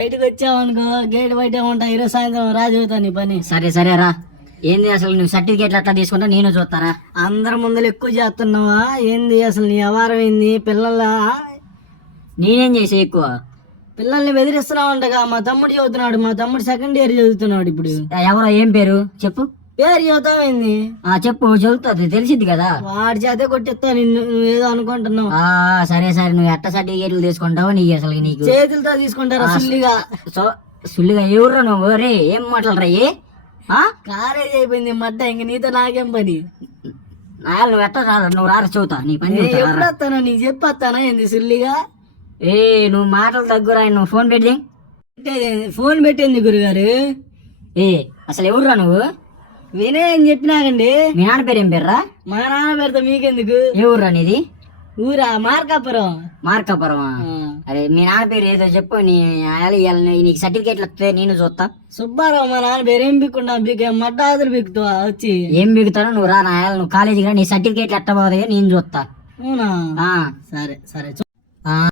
బయటకు వచ్చావనుకో గేట్ బయట ఉంటా. ఈరోజు సాయంత్రం రాజవుతా నీ పని. సరే సరే రా. ఏంది అసలు నువ్వు సర్టిఫికేట్లు అట్లా తీసుకుంటా నేను చూస్తారా? అందరి ముందర ఎక్కువ చేస్తున్నావా ఏంది? అసలు నీ వ్యవహారం ఏంది? నేనేం చేసే ఎక్కువ? పిల్లల్ని బెదిరిస్తున్నావు అంటగా. మా తమ్ముడు చదువుతున్నాడు. మా తమ్ముడు సెకండ్ ఇయర్ చదువుతున్నాడు ఇప్పుడు. ఎవరో ఏం పేరు చెప్పు? పేరు చదువుతామైంది చెప్పు, చదువుతుంది తెలిసింది కదా. వాడి చేతే కొట్టిస్తా నిన్ను. నువ్వేదో అనుకుంటున్నావు. సరే సరే, నువ్వు ఎట్ట సర్టిఫికేట్లు తీసుకుంటావు? నీకు అసలు నీకు చేతులతో తీసుకుంటారా సుల్లిగా? సుల్లిగా ఎవరు నువ్వు? రే ఏం మాట్లాడరా? కాలేజ్ అయిపోయింది మడ్డ. ఇంక నీతో నాకేం పని? నువ్వు ఎట్ట రాదు, నువ్వు రారా చదువుతా నీ పని. ఎప్పుడు వస్తానో నీకు చెప్పొస్తానా ఏంది సుల్లిగా? నువ్వు మాటలు తగ్గురా. నువ్వు ఫోన్ పెట్టి ఫోన్ పెట్టింది గురుగారు. అసలు ఎవర్రా నువ్వు? వినయ్ అని చెప్పినాకండి. మీ నాన్న పేరు ఏం పేర్రా? మా నాన్న పేరుతో మీకెందుకు? ఏ ఊర్రా నీది? ఊరా మార్కాపురం. మార్కాపురమా? అరే మీ నాన్న పేరు ఏదో చెప్పు. నీకు సర్టిఫికేట్లు వస్తే నేను చూస్తా. సుబ్బారావు మా నాన్న పేరు. ఏం బిక్కుండా మడ్డ ఆదులు బిక్కుతావా వచ్చి? ఏం బిగుతానో నువ్వు రా. నువ్వు కాలేజీకి రా. నీ సర్టిఫికేట్లు ఎట్ట పోతాయో నేను చూస్తా. అవునా? సరే సరే.